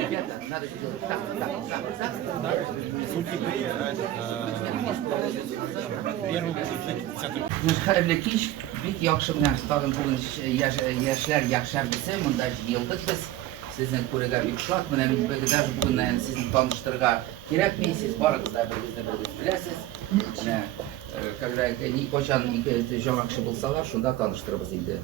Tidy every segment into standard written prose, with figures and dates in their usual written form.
Ребята, надо сделать так. Xayrli kech, bek yaxshi bilan tag'in bugun yoshlar yaxshi desa, bunda yildik biz. Sizni ko'rgan yukshot, mana даже bugun sizni tanishtirga kerakmi? Siz boringizda bir-biringizni bilasiz. Mana когда qachon жаңа kishi bo'lsalar, shunda tanishtiramiz endi.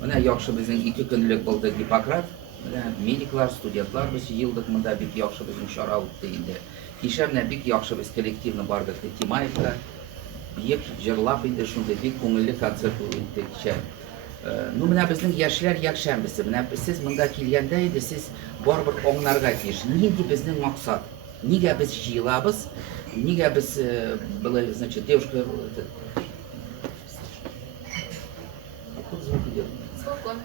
Mana yaxshi bizning 2 kunlik bo'ldi Gipokrat. Mana mediklar, studentlar biz yildik bunda bek yaxshi bizning shara o'tdi endi. Kecha mana bek yaxshi biz kollektivni bordik Timayevga. Bek jırlab endi shunday bek ko'ngilli konsert o'tdi kecha. Ну, mana bizning yoshlar yakshanbisi. Mana siz bunda kelganda endi siz baribir o'nglarga tiyish. Nega bizning maqsad? Nega biz yig'ilamiz? Nega biz была, значит, девушка Откуда звук идет? С балкона.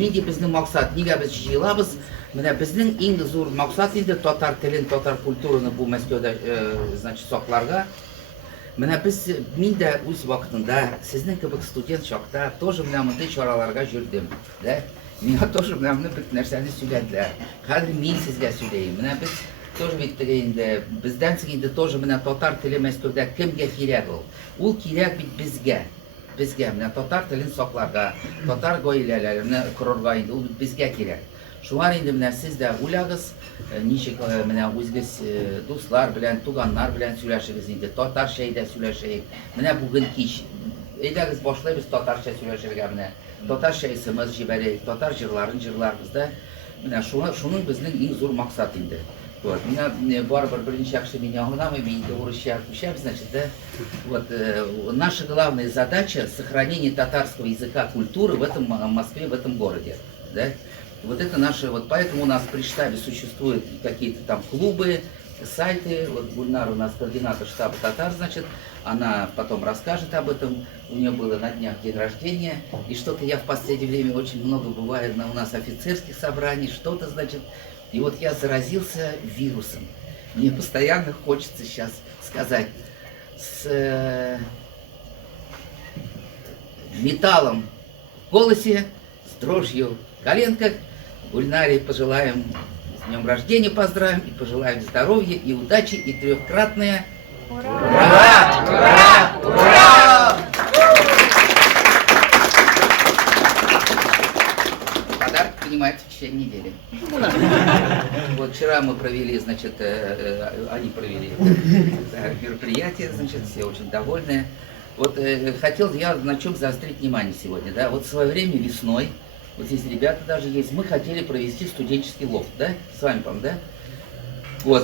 Nega bizning maqsad? Nega biz yig'ilamiz? Mana bizning eng zo'r maqsad edi tatar tilini, tatar kulturini bu Moskvada, значит, soqlarga. Mana biz menda o'z vaqtimda sizning kabi student chog'da тоже mana bunday choralarga yurdim, da. Menga тоже mana bir narsani söylediler. Hozir men sizga söylayim. Mana biz тоже bitta endi bizdan endi тоже mana tatar tili Moskvada kimga kerak u? U kerak bizga. Bizga mana tatar tilini soqlarga, tatar go'yilalarni qururga endi u bizga kerak. Шуңар инде менә сез дә уйлagыз, ничек менә үзегез дуслар белән, туганнар белән сөйләшегез инде, татарча әйдә сөйләшәйек. Менә бүген кич әйдәгез башлайбыз татарча сөйләшергә менә. Татарча исемез җибәрәйек, татар җырларын җырларбыз да. Менә шуның безнең иң зур максат инде. Вот, менә барыбер беренче кеше мине аңламый, мин инде урысча күчәм, значит, да. Вот, наша главная задача сохранение татарского языка, культуры в этом Москве, в этом городе, да. Вот это наше, вот поэтому у нас при штабе существуют какие-то там клубы, сайты. Вот Гульнар у нас координатор штаба татар, значит, она потом расскажет об этом. У нее было на днях день рождения. И что-то я в последнее время очень много бывает у нас офицерских собраний, что-то, значит. И вот я заразился вирусом. Мне постоянно хочется сейчас сказать с металлом в голосе, с дрожью в коленках. Гульнаре пожелаем с днем рождения, поздравим и пожелаем здоровья и удачи и трехкратное ура! Ура! Ура! Ура! Подарок принимается в течение недели. Вот вчера мы провели, значит, они провели мероприятие, значит, все очень довольны. Вот хотел я на чем заострить внимание сегодня, да, вот в свое время весной, вот здесь ребята даже есть, мы хотели провести студенческий лофт, да, с вами, по-моему, да? Вот,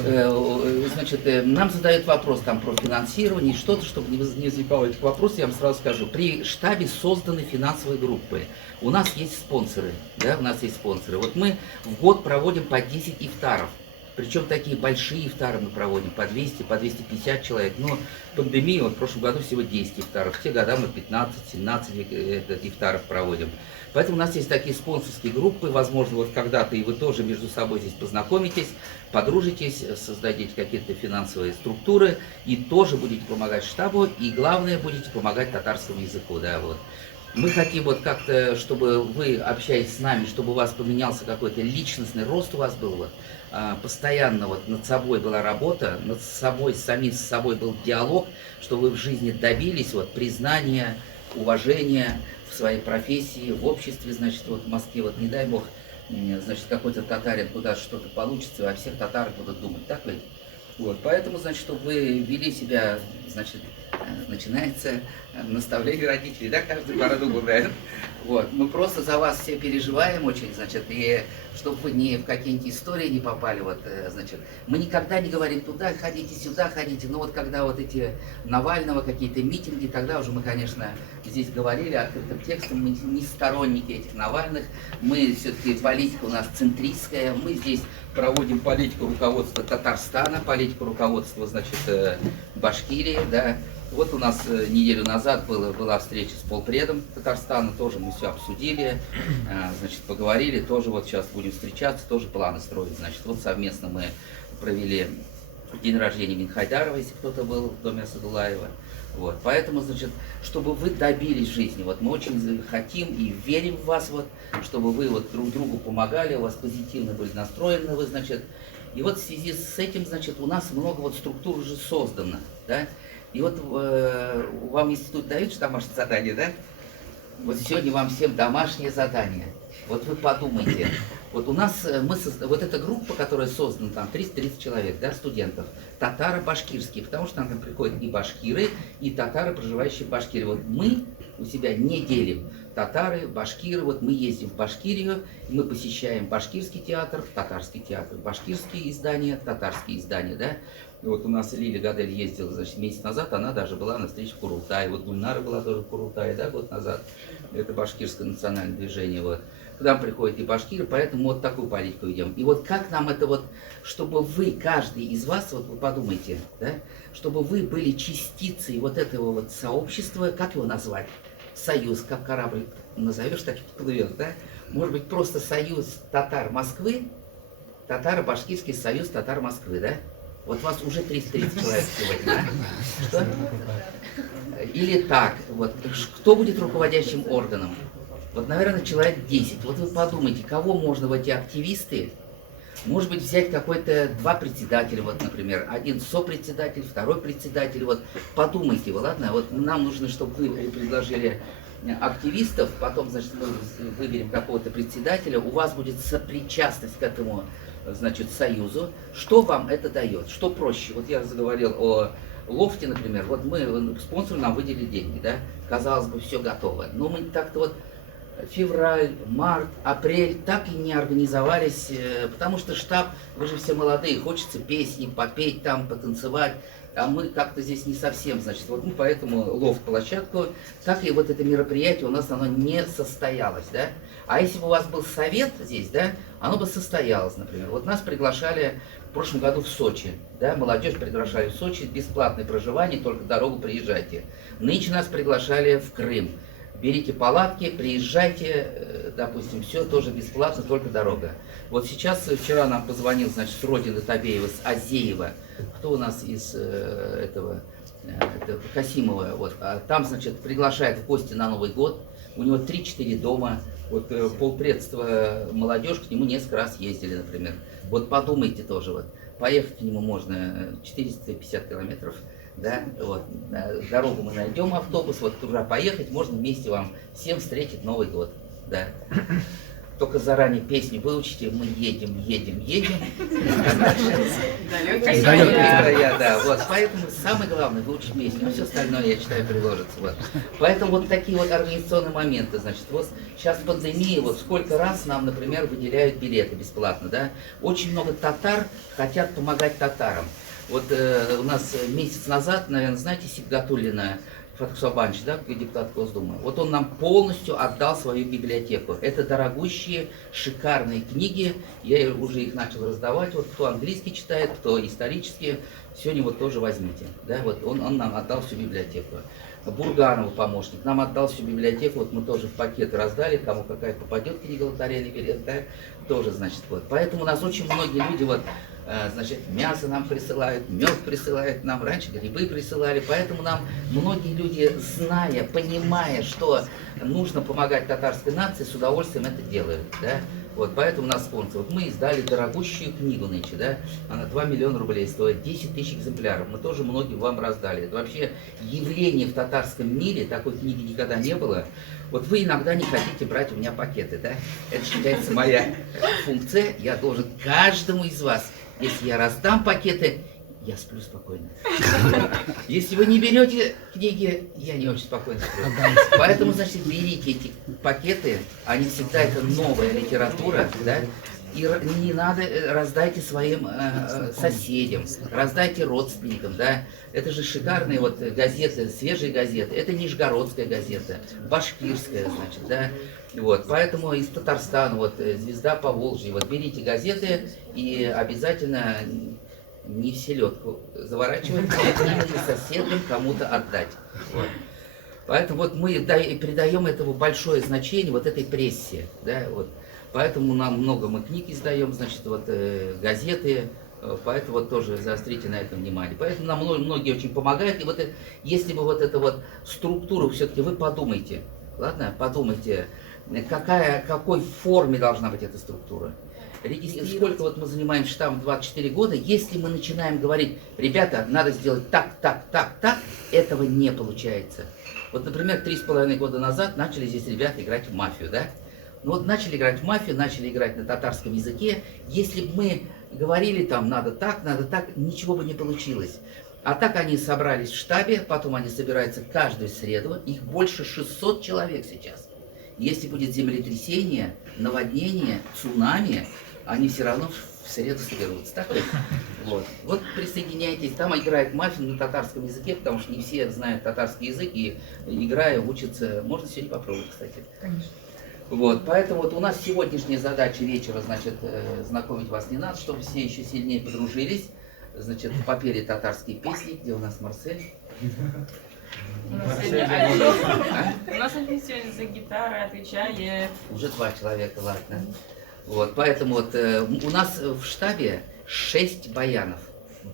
значит, нам задают вопрос там про финансирование, что-то, чтобы не возникало этих вопросов, я вам сразу скажу. При штабе созданы финансовые группы. У нас есть спонсоры, да, у нас есть спонсоры. Вот мы в год проводим по 10 ифтаров. Причем такие большие ифтары мы проводим, по 200, по 250 человек. Но пандемия, вот в прошлом году всего 10 ифтаров, в те года мы 15-17 ифтаров проводим. Поэтому у нас есть такие спонсорские группы, возможно, вот когда-то и вы тоже между собой здесь познакомитесь, подружитесь, создадите какие-то финансовые структуры и тоже будете помогать штабу, и главное, будете помогать татарскому языку, да, вот. Мы хотим вот как-то, чтобы вы, общаясь с нами, чтобы у вас поменялся какой-то личностный рост у вас был, вот, постоянно вот над собой была работа, над собой, самим с собой был диалог, что вы в жизни добились вот признания, уважения в своей профессии, в обществе, значит, вот в Москве, вот не дай бог, значит, какой-то татарин куда-то что-то получится, а всех татар будут думать, так ведь? Вот, поэтому, значит, чтобы вы вели себя, значит, начинается наставление родителей, да, каждый по-разному, да. Вот, мы просто за вас все переживаем очень, значит, и чтобы вы ни в какие-нибудь истории не попали, вот, значит, мы никогда не говорим туда ходите, сюда ходите, но вот когда вот эти Навального какие-то митинги, тогда уже мы, конечно, здесь говорили открытым текстом, мы не сторонники этих Навальных, мы все-таки политика у нас центристская, мы здесь проводим политику руководства Татарстана, политику руководства, значит, Башкирии, да. Вот у нас неделю назад была встреча с полпредом Татарстана, тоже мы все обсудили, значит, поговорили, тоже вот сейчас будем встречаться, тоже планы строить, значит, вот совместно мы провели день рождения Минхайдарова, если кто-то был в доме Асадулаева. Вот. Поэтому, значит, чтобы вы добились жизни, вот мы очень хотим и верим в вас, вот, чтобы вы вот друг другу помогали, у вас позитивно были настроены, вы, значит, и вот в связи с этим, значит, у нас много вот структур уже создано, да, и вот вам институт дает домашнее задание, да, вот сегодня вам всем домашнее задание, вот вы подумайте. Вот у нас, вот эта группа, которая создана, там 330 человек, да, студентов, татаро-башкирские, потому что там приходят и башкиры, и татары, проживающие в Башкирии. Вот мы у себя не делим татары, башкиры, вот мы ездим в Башкирию, и мы посещаем башкирский театр, татарский театр, башкирские издания, татарские издания, да. И вот у нас Лиля Гадель ездила, значит, месяц назад, она даже была на встрече в Курултае, вот Гульнара была тоже в Курултае, да, год назад, это башкирское национальное движение, вот. К нам приходят и башкиры, поэтому вот такую политику ведем. И вот как нам это вот, чтобы вы, каждый из вас, вот вы подумайте, да, чтобы вы были частицей вот этого вот сообщества, как его назвать? Союз, как корабль назовешь, так и плывет, да? Может быть, просто союз татар Москвы, татаро-башкирский союз татар Москвы, да? Вот вас уже 330 человек сегодня, да? Что? Или так, вот, кто будет руководящим органом? Вот, наверное, человек 10. Вот вы подумайте, кого можно в эти активисты, может быть, взять какой-то 2 председателя, вот, например, один сопредседатель, второй председатель, вот, подумайте, вы, ладно, вот нам нужно, чтобы вы предложили активистов, потом, значит, мы выберем какого-то председателя, у вас будет сопричастность к этому, значит, союзу. Что вам это дает? Что проще? Вот я заговорил о лофте, например, вот мы, спонсор нам выделили деньги, да, казалось бы, все готово, но мы так-то вот февраль, март, апрель так и не организовались, потому что штаб, вы же все молодые, хочется песни, попеть там, потанцевать, а мы как-то здесь не совсем, значит, вот мы поэтому лофт-площадку, так и вот это мероприятие у нас оно не состоялось, да, а если бы у вас был совет здесь, да, оно бы состоялось, например, вот нас приглашали в прошлом году в Сочи, да, молодежь приглашали в Сочи, бесплатное проживание, только дорогу приезжайте, нынче нас приглашали в Крым. Берите палатки, приезжайте, допустим, все тоже бесплатно, только дорога. Вот сейчас, вчера нам позвонил, значит, с родины Табеева, с Азеева, кто у нас из этого Касимова, вот, там, значит, приглашает в гости на Новый год, у него 3-4 дома, вот полпредства молодежь к нему несколько раз ездили, например. Вот подумайте тоже, вот, поехать к нему можно 450 километров. Да, вот, дорогу мы найдем, автобус, вот туда поехать, можно вместе вам всем встретить Новый год, да. Только заранее песню выучите, мы едем. Да, вот, поэтому самое главное выучить песню, все остальное, я считаю, приложится, вот. Поэтому вот такие вот организационные моменты, значит, вот сейчас пандемия, вот сколько раз нам, например, выделяют билеты бесплатно, да. Очень много татар хотят помогать татарам. Вот у нас месяц назад, наверное, знаете, Сибгатуллина Фатхсабанович, да, депутат Госдумы, вот он нам полностью отдал свою библиотеку. Это дорогущие, шикарные книги, я уже их начал раздавать, вот кто английский читает, кто исторические, сегодня вот тоже возьмите, да, вот он нам отдал всю библиотеку. Бурганов, помощник, нам отдал всю библиотеку, вот мы тоже в пакет раздали, кому какая попадет книга, лотерейный билет, да, тоже, значит, вот. Поэтому у нас очень многие люди, вот, значит, мясо нам присылают, мед присылают нам, раньше грибы присылали, поэтому нам многие люди, зная, понимая, что нужно помогать татарской нации, с удовольствием это делают, да. Вот, поэтому у нас спонсор. Вот мы издали дорогущую книгу нынче, да, она 2 миллиона рублей стоит, 10 тысяч экземпляров, мы тоже многим вам раздали. Это вообще явление в татарском мире, такой книги никогда не было. Вот вы иногда не хотите брать у меня пакеты, да, это считается моя функция, я должен каждому из вас, если я раздам пакеты, я сплю спокойно. Если вы не берете книги, я не очень спокойно сплю. Поэтому, значит, берите эти пакеты, они всегда это новая литература, да, и не надо, раздайте своим соседям, раздайте родственникам, да. Это же шикарные вот газеты, свежие газеты. Это Нижегородская газета, башкирская, значит, да. Вот, поэтому из Татарстана, вот, Звезда Поволжья, вот, берите газеты и обязательно не в селедку заворачивать, а именно соседям кому-то отдать. Вот. Поэтому вот мы придаем этому большое значение, вот этой прессе, да, вот. Поэтому нам много мы книг издаем, значит, вот газеты, Поэтому вот тоже заострите на этом внимание. Поэтому нам многие очень помогают. И вот если бы вот эту вот структуру все-таки вы подумайте, ладно, подумайте, какой форме должна быть эта структура. Сколько вот мы занимаем штамм 24 года, если мы начинаем говорить, ребята, надо сделать так, так, так, так, этого не получается. Вот, например, 3,5 года назад начали здесь ребята играть в мафию, да? Ну вот начали играть в мафию, начали играть на татарском языке. Если бы мы говорили там, надо так, ничего бы не получилось. А так они собрались в штабе, потом они собираются каждую среду, их больше 600 человек сейчас. Если будет землетрясение, наводнение, цунами, они все равно в среду соберутся. Так? Вот присоединяйтесь, там играет мафия на татарском языке, потому что не все знают татарский язык, и играя учатся. Можно сегодня попробовать, кстати. Конечно. Вот, поэтому вот у нас сегодняшняя задача вечера, значит, знакомить вас не надо, чтобы все еще сильнее подружились. Значит, попели татарские песни, где у нас Марсель. У нас один сегодня за гитарой отвечает. Уже 2 человека, ладно. Вот, поэтому вот у нас в штабе 6 баянов,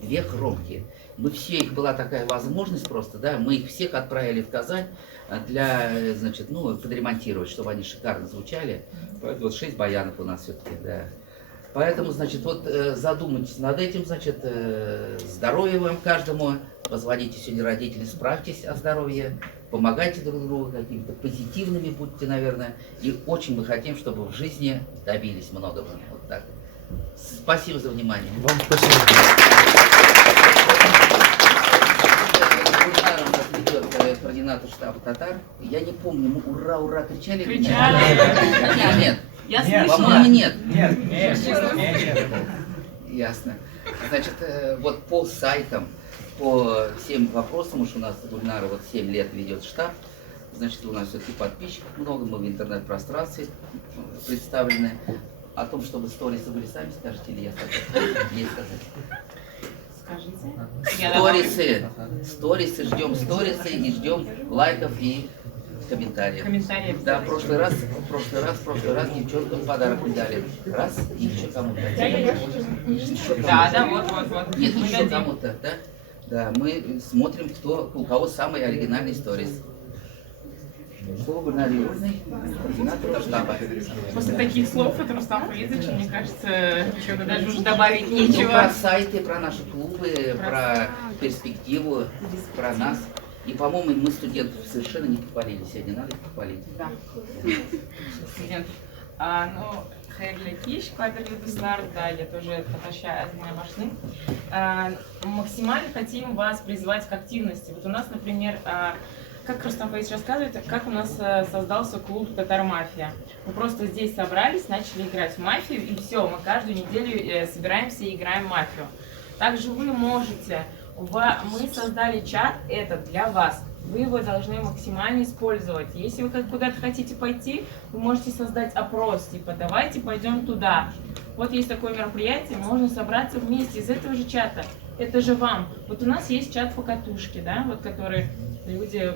2 хромки. Мы все, их была такая возможность просто, да, мы их всех отправили в Казань для, значит, ну, подремонтировать, чтобы они шикарно звучали. Поэтому вот 6 баянов у нас все-таки, да. Поэтому, значит, вот задумайтесь над этим, значит, здоровья вам каждому, позвоните сегодня родителям, справьтесь о здоровье, помогайте друг другу, какими-то позитивными будьте, наверное, и очень мы хотим, чтобы в жизни добились многого. Вот так. Спасибо за внимание. Вам спасибо. Координатор штаба татар. Я не помню, мы ура, ура кричали? Кричали. Нет. Я слышала. По-моему, нет. Нет. Ясно. Значит, вот по сайтам, по всем вопросам, уж у нас Гульнара вот 7 лет ведет штаб, значит, у нас все-таки подписчиков много, мы в интернет-пространстве представлены. О том, чтобы сторисы были, сами скажете, или я скажу? Ей сказать. Сторисы, ждем сторисы и ждем лайков и комментариев. Да, в прошлый раз девчонкам подарок не дали. Раз, и еще кому-то. Да, вот. Нет, еще кому-то, да? Да, мы смотрим, у кого самый оригинальный сторис. Слово Гульнаре Юрьевной, координатор штаба. После таких слов от Рустама Фаридовича, мне кажется, ничего даже уже добавить Ну, нечего. про сайты, про наши клубы, про перспективу, про нас. И, по-моему, мы студентов совершенно не похвалили сегодня, надо их похвалить. Да. Студент. Ну, Хайрли Киш, Кабель Дуслар, да, я тоже Татарша Азмая Башны. Максимально хотим вас призвать к активности. Вот у нас, например, как Рустам Фаидович рассказывает, как у нас создался клуб Татар-мафия. Мы просто здесь собрались, начали играть в мафию, и все, мы каждую неделю собираемся и играем в мафию. Также вы можете, мы создали чат этот для вас, вы его должны максимально использовать. Если вы куда-то хотите пойти, вы можете создать опрос, типа давайте пойдем туда. Вот есть такое мероприятие, можно собраться вместе из этого же чата. Это же вам. Вот у нас есть чат покатушки, да, вот который люди,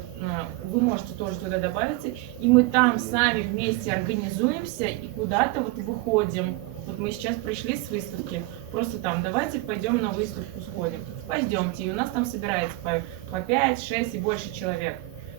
вы можете тоже туда добавиться, и мы там сами вместе организуемся и куда-то вот выходим. Вот мы сейчас пришли с выставки, просто там, давайте пойдем на выставку сходим. Пойдемте, и у нас там собирается по 5, 6 и больше человек.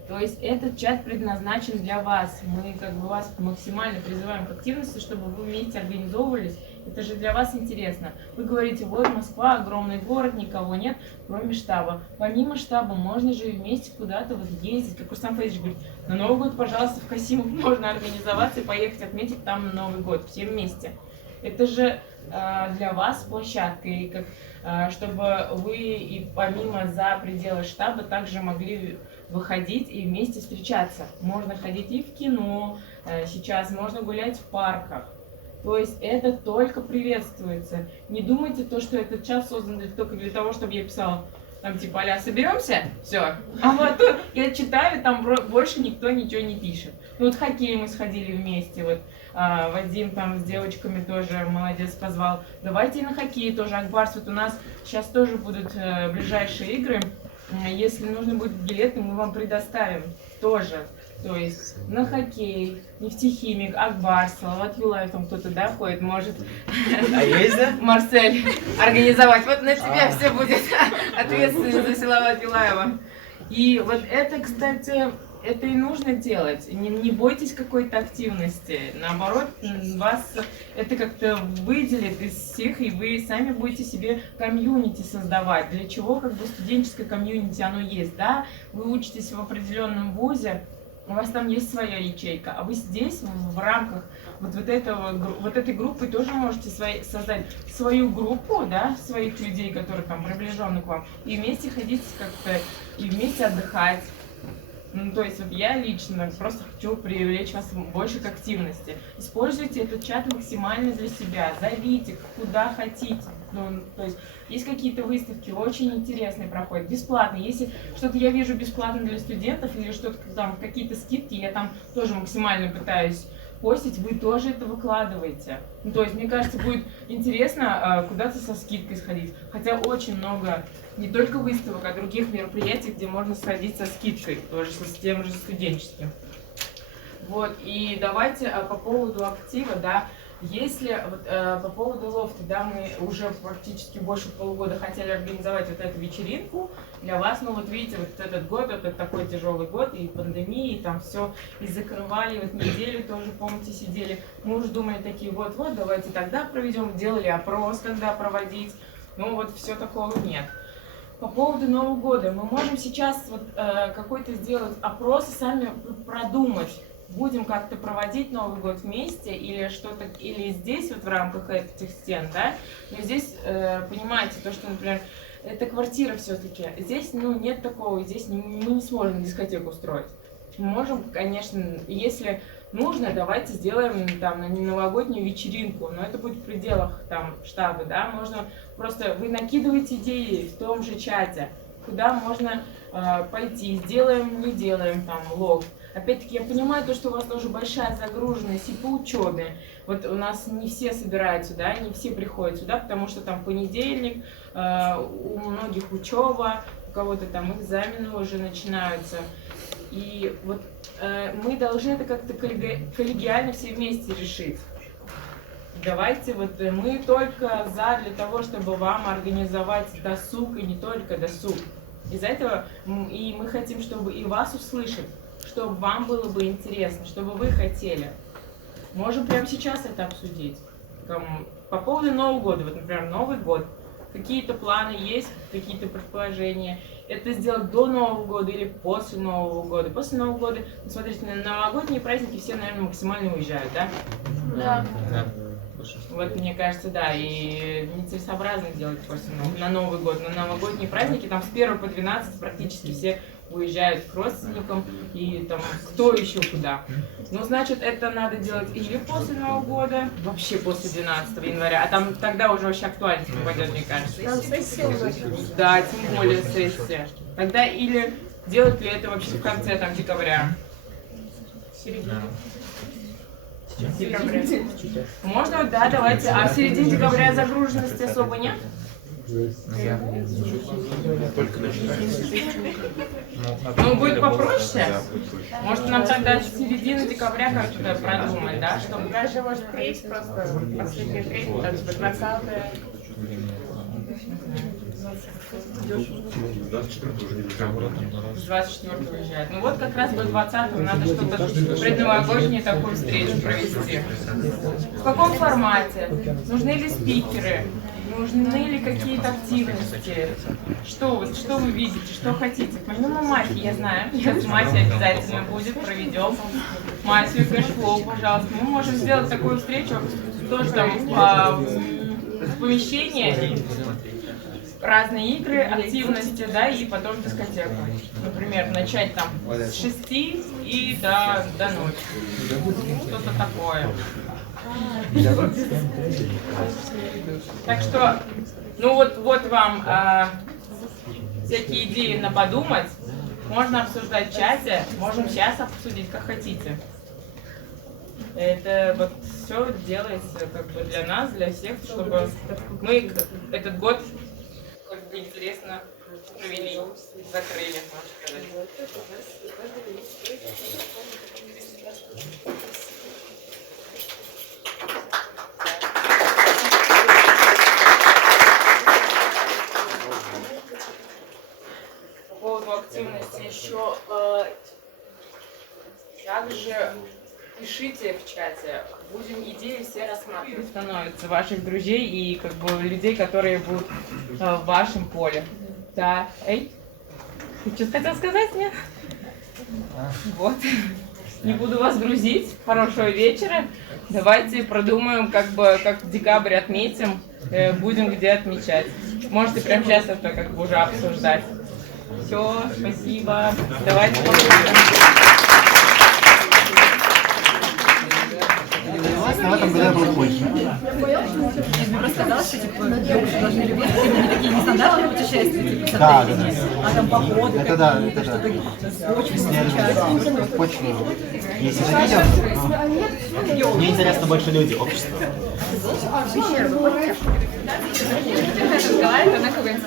То есть этот чат предназначен для вас. Мы как бы вас максимально призываем к активности, чтобы вы вместе организовывались. Это же для вас интересно. Вы говорите, вот Москва, огромный город, никого нет, кроме штаба. Помимо штаба можно же и вместе куда-то вот ездить. Как Рустам Фаидович говорит, на Новый год, пожалуйста, в Касимов можно организоваться и поехать отметить там Новый год, все вместе. Это же для вас площадка, и чтобы вы и помимо за пределы штаба также могли выходить и вместе встречаться. Можно ходить и в кино, сейчас можно гулять в парках. То есть это только приветствуется. Не думайте то, что этот чат создан только для того, чтобы я писала, там типа а-ля соберемся, все. А вот я читаю, там больше никто ничего не пишет. Ну вот хоккей мы сходили вместе, вот Вадим там с девочками тоже молодец позвал. Давайте и на хоккей тоже, Акбарс, вот у нас сейчас тоже будут ближайшие игры. Если нужны будут билеты, мы вам предоставим тоже. То есть на хоккей, нефтехимик, Акбар, Салават Юлаев, там кто-то, да, ходит, может А есть, да? Марсель организовать. Вот на тебя все будет ответственность за Салават Юлаева. И вот это, кстати, это и нужно делать. Не бойтесь какой-то активности. Наоборот, вас это как-то выделит из всех, и вы сами будете себе комьюнити создавать. Для чего как бы студенческое комьюнити оно есть, да? Вы учитесь в определенном вузе, у вас там есть своя ячейка, а вы здесь в рамках вот этой группы тоже можете создать свою группу, да, своих людей, которые там приближены к вам, и вместе ходить как-то, и вместе отдыхать. Ну, то есть вот я лично просто хочу привлечь вас больше к активности. Используйте этот чат максимально для себя, зовите куда хотите. Ну, то есть какие-то выставки очень интересные проходят, бесплатные. Если что-то я вижу бесплатно для студентов или что-то там, какие-то скидки, я там тоже максимально пытаюсь постить, вы тоже это выкладываете. Ну, то есть, мне кажется, будет интересно куда-то со скидкой сходить. Хотя очень много не только выставок, а других мероприятий, где можно сходить со скидкой, тоже с тем же студенческим. Вот, и давайте по поводу актива, да, если вот, по поводу лофта, да, мы уже практически больше полугода хотели организовать вот эту вечеринку для вас, ну вот видите, вот этот год, это такой тяжелый год, и пандемия, и там все, и закрывали, вот неделю тоже, помните, сидели, мы уже думали такие, вот-вот, давайте тогда проведем, делали опрос, когда проводить, ну вот все такого нет. По поводу Нового года, мы можем сейчас вот, какой-то сделать опрос и сами продумать, будем как-то проводить Новый год вместе или что-то, или здесь вот в рамках этих стен, да, но здесь, понимаете, то, что, например, это квартира все-таки, здесь, ну, нет такого, здесь мы не сможем дискотеку устроить. Мы можем, конечно, если нужно, давайте сделаем там на новогоднюю вечеринку, но это будет в пределах там штаба, да, можно просто, вы накидываете идеи в том же чате, куда можно пойти, сделаем, не делаем там лог. Опять-таки, я понимаю то, что у вас тоже большая загруженность и по учебе. Вот у нас не все собираются, да, не все приходят сюда, потому что там понедельник, у многих учеба, у кого-то там экзамены уже начинаются. И вот мы должны это как-то коллегиально все вместе решить. Давайте, вот мы только для того, чтобы вам организовать досуг, и не только досуг. Из-за этого и мы хотим, чтобы и вас услышать, чтобы вам было бы интересно, чтобы вы хотели. Можем прямо сейчас это обсудить. По поводу Нового года, вот, например, Новый год. Какие-то планы есть, какие-то предположения. Это сделать до Нового года или после Нового года. После Нового года, ну, смотрите, на новогодние праздники все, наверное, максимально уезжают, да? Да. Вот мне кажется, да, и нецелесообразно делать на Новый год. На новогодние праздники там с 1 по 12 практически все уезжают к родственникам и там кто еще куда. Ну, значит, это надо делать или после Нового года, вообще после 12 января, а там тогда уже вообще актуальность попадет, мне кажется. Там сессия уже. Да, тем более сессия. Тогда или делать ли это вообще в конце там декабря? Декабря. Можно, да, давайте. А в середине декабря загруженности особо нет? Только Ну, будет попроще. Может, нам тогда в середину декабря как-то продумать, да? Чтобы Даже может есть просто последнее время, там типа 20-е. с 24-го уезжает. Ну вот как раз до 20-го надо что-то предновогоднее такую встречу провести. В каком формате? Нужны ли спикеры? Нужны ли какие-то активности? Что вы видите, что хотите? Помимо мафии, я знаю, мафия обязательно будет, проведем. Мафию, кэшфлоу, пожалуйста. Мы можем сделать такую встречу, тоже там в помещении, разные игры, активности, да, и потом дискотеку. Например, начать там с 6 и до ночи. Что-то такое. Так что, ну вот вам всякие идеи на подумать. Можно обсуждать в чате, можем сейчас обсудить, как хотите. Это вот все делается как бы для нас, для всех, чтобы мы этот год как интересно провели, закрыли, можно сказать. По поводу активности еще также пишите в чате, будем идеи все рассматривать. Становятся ваших друзей и как бы людей, которые будут в вашем поле. Да, эй, ты что хотел сказать мне? Вот, не буду вас грузить. Хорошего вечера. Давайте продумаем, как декабрь отметим, будем где отмечать. Можете прямо сейчас это как бы уже обсуждать. Все, спасибо. Давайте поговорим. В этом году было больше. Мне рассказала, что типа девушки должны любить именно такие нестандартные путешествия, типа Да, а там походы, это да, какие-то, это да. что-то почвы встречать. Почву. Если хотите, Мне интересно больше люди, общество. Разговаривать, она КВН.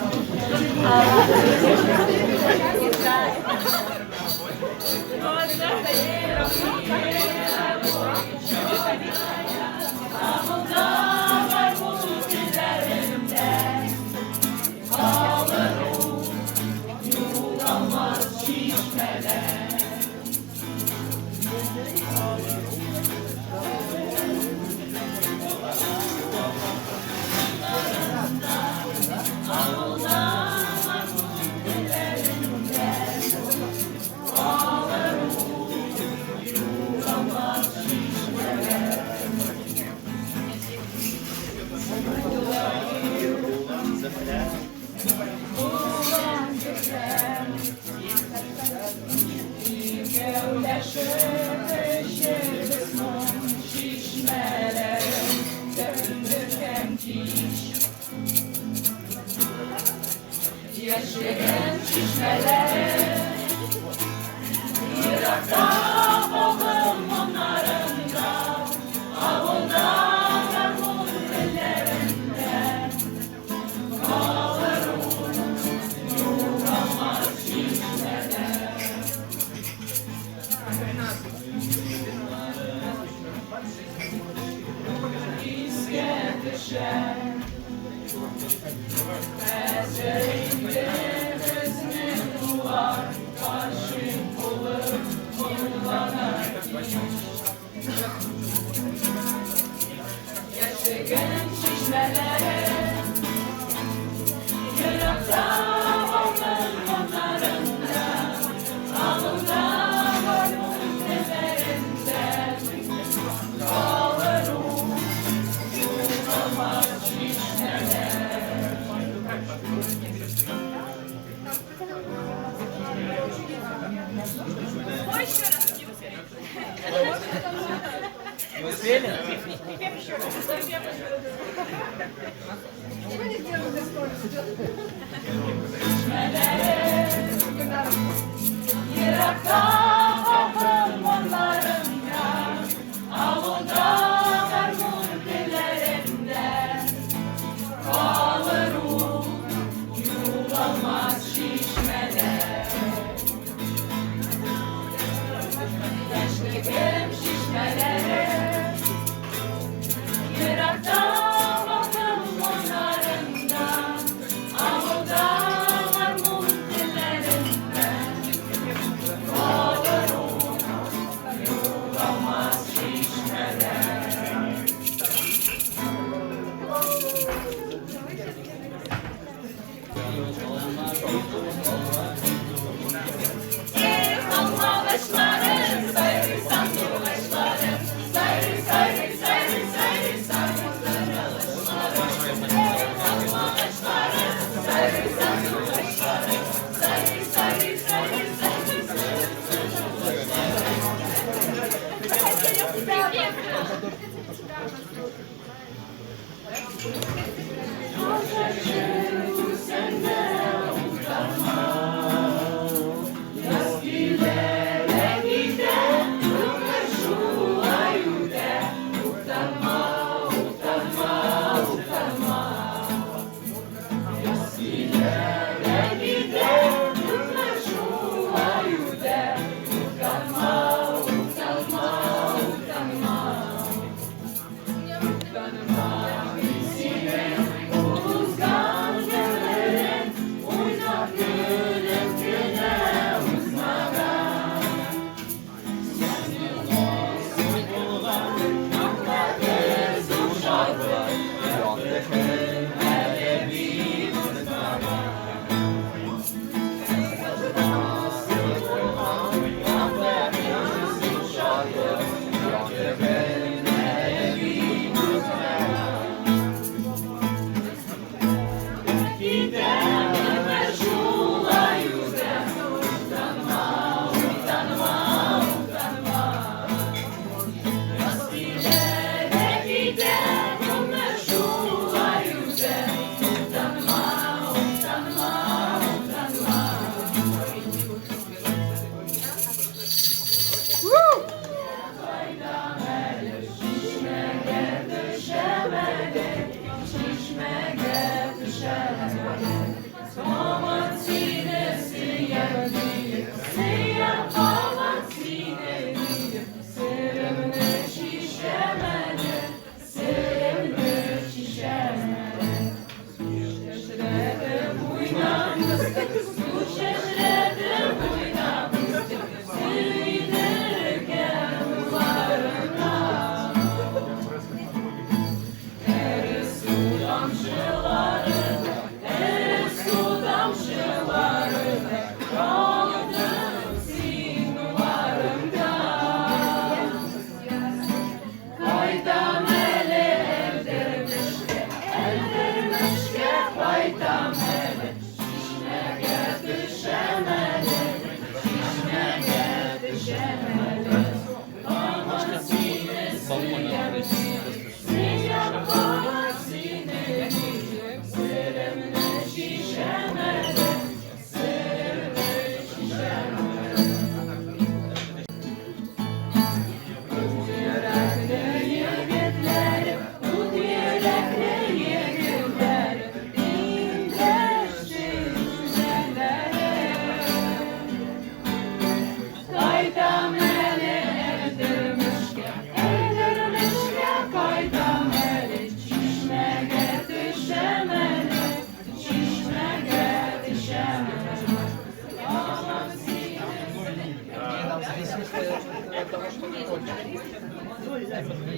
Не успели?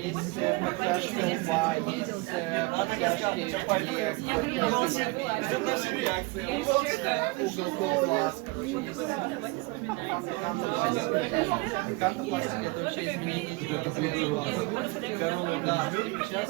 Есть подтяжки лба, есть уголков глаз, короче, есть кантопластика, это вообще изменение типа цвета глаз. Корона, да. Сейчас